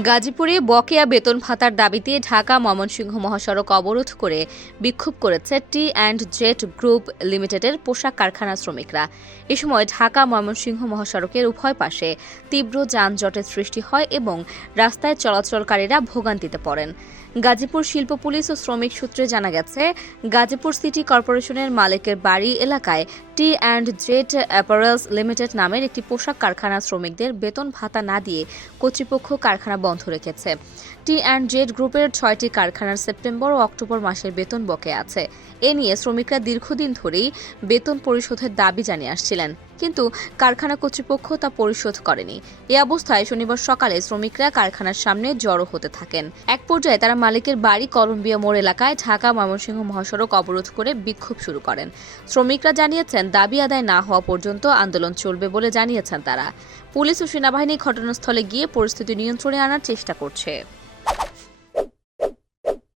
গাজীপুরে বকেয়া বেতন ভাতার দাবিতে ঢাকা ময়মনসিংহ মহাসড়ক অবরোধ করে বিক্ষোভ করেছে টি অ্যান্ড জেট গ্রুপ লিমিটেডের পোশাক কারখানা শ্রমিকরা। এ সময় ঢাকা ময়মনসিংহ মহাসড়কের উভয় পাশে তীব্র যানজটের সৃষ্টি হয় এবং রাস্তায় চলাচলকারীরা ভোগান্তিতে পড়েন। গাজীপুর শিল্প পুলিশ ও শ্রমিক সূত্রে জানা গেছে, গাজীপুর সিটি কর্পোরেশনের মালিকের বাড়ি এলাকায় T and jet apparels limited নামের একটি পোশাক কারখানা শ্রমিকদের বেতন ভাতা না দিয়ে কর্তৃপক্ষ কারখানা বন্ধ রেখেছে। টি অ্যান্ড জেড গ্রুপের ছয়টি কারখানার সেপ্টেম্বর ও অক্টোবর মাসের বেতন বকে আছে। এ নিয়ে শ্রমিকরা দীর্ঘদিন ধরেই বেতন পরিশোধের দাবি জানিয়ে আসছিলেন। কিন্তু কারখানা কর্তৃপক্ষ তা পরিশোধ করেনি। এ অবস্থায় শনিবার সকালে শ্রমিকরা কারখানার সামনে জড়ো হতে থাকেন। এক পর্যায়ে তারা মালিকের বাড়ি কলম্বিয়া মোড় এলাকায় ঢাকা ময়মনসিংহ মহাসড়ক অবরোধ করে বিক্ষোভ শুরু করেন। শ্রমিকরা জানিয়েছেন, দাবি আদায় না হওয়া পর্যন্ত আন্দোলন চলবে বলে জানিয়েছেন তারা। পুলিশ ও সেনাবাহিনী ঘটনাস্থলে গিয়ে পরিস্থিতি নিয়ন্ত্রণে আনার চেষ্টা করছে।